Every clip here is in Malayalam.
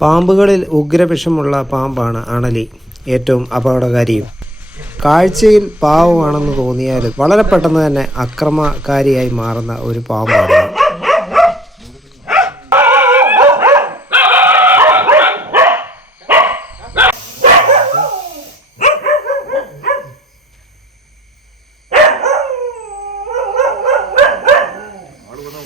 പാമ്പുകളിൽ ഉഗ്രവിഷമുള്ള പാമ്പാണ് അണലി. ഏറ്റവും അപകടകാരിയും. കാഴ്ചയിൽ പാവമാണെന്ന് തോന്നിയാലും വളരെ പെട്ടെന്ന് തന്നെ അക്രമകാരിയായി മാറുന്ന ഒരു പാമ്പാണ്.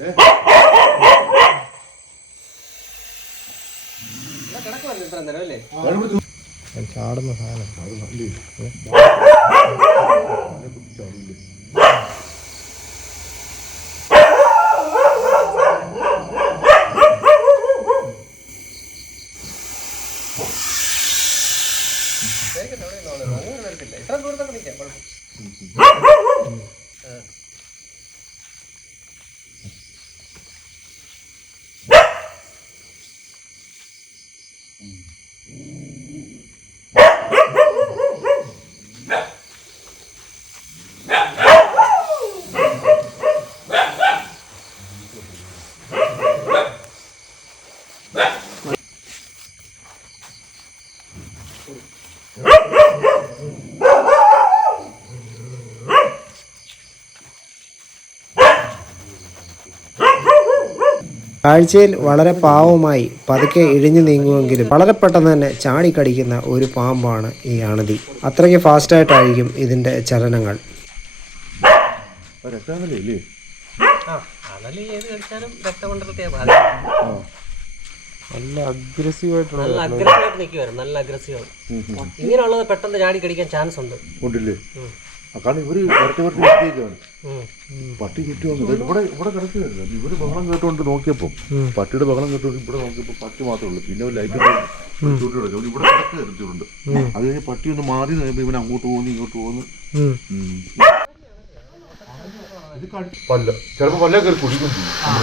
ഏ? ഉം. ഭയങ്കര സൗണ്ടാണ് കടിക്കൂല്ലേ ഏ ചാടുന്ന സാധനം. Back! കാഴ്ചയിൽ വളരെ പാവമായി പതുക്കെ ഇഴിഞ്ഞു നീങ്ങുമെങ്കിലും വളരെ പെട്ടെന്ന് തന്നെ ചാടിക്കടിക്കുന്ന ഒരു പാമ്പാണ് ഈ അണുതി. അത്രയ്ക്ക് ഫാസ്റ്റായിട്ടായിരിക്കും ഇതിന്റെ ചലനങ്ങൾ. നല്ല അഗ്രസീവായിട്ടുള്ള നല്ല അഗ്രസീവായിട്ട് നിൽക്കുവായിരുന്നു നല്ല അഗ്രസീവ് ഇങ്ങനെയുള്ളത് പെട്ടെന്ന് ചാടി കടിക്കാൻ ചാൻസ് ഉണ്ട് ഉണ്ടല്ലേ ആ, കാരണം ഇവർ വരട്ടി വരട്ടി നിർത്തിയേക്കാണ് ഉം. പട്ടി ചുറ്റി വന്നു ഇവിടെ ഇവിടെ കിടക്കുകയായിരുന്നു. ഇവർ ബഹളം കേട്ടുകൊണ്ട് നോക്കിയപ്പോ പട്ടിയുടെ ബഹളം കേട്ടുകൊണ്ട് ഇവിടെ നോക്കിയപ്പോ പട്ടി മാത്രമേ ഉള്ളൂ. പിന്നെ ലൈറ്റ് ചൂട്ടി കിടക്കും ഇവിടെ കിടക്കുകയായിരുന്നു അത് കഴിഞ്ഞ് പട്ടി ഒന്ന് മാറി നോക്കുമ്പോ ഇവൻ അങ്ങോട്ട് പോകുന്നു ഇങ്ങോട്ട് പോകുന്നു. ഉം. ഇത് കടി- പല്ല. ചിലപ്പോ പല്ല കയറി കുടിക്കും.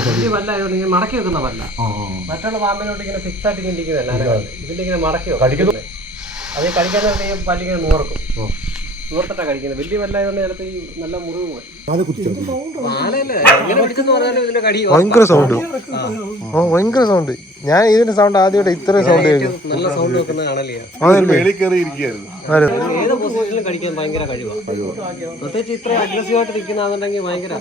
വലിയ പല്ല ആയതുകൊണ്ട് ഇങ്ങനെ മടക്കി വെക്കുന്ന പല്ല. മറ്റുള്ള പാമ്പിനോട്ട് ഇങ്ങനെ ഫിക്സ് ആയിട്ട് ഇങ്ങനെ ഇരിക്കുന്നതല്ല ഇങ്ങനെ മടക്കി. കടിക്കുന്നു? അത് കടിക്കാൻ പല്ലിങ്ങനെ നൂർക്കും നൂർത്തിട്ടാ കഴിക്കുന്നത്. വലിയ വല്ലായതുകൊണ്ട് ചിലപ്പോൾ ഈ നല്ല മുറിവ് പോയി. ആനയല്ലേ എങ്ങനെ പിടിച്ചെന്ന് പറഞ്ഞാലും ഇതിന്റെ കടി ഭയങ്കര സൗണ്ട് ഓ ഭയങ്കര സൗണ്ട് ഞാൻ ഇതിന്റെ സൗണ്ട് ആദ്യമായിട്ട് ഇത്ര സൗണ്ട് കേൾക്കും നല്ല സൗണ്ട് വെക്കുന്ന ഇരിക്കുകയായിരുന്നു. ഏത് പൊസിഷനിലും കടിക്കാൻ ഭയങ്കര കഴിവാണ് പ്രത്യേകിച്ച് ഇത്ര അഗ്രസീവായിട്ട് നിൽക്കുന്നതാണെന്നുണ്ടെങ്കിൽ ഭയങ്കര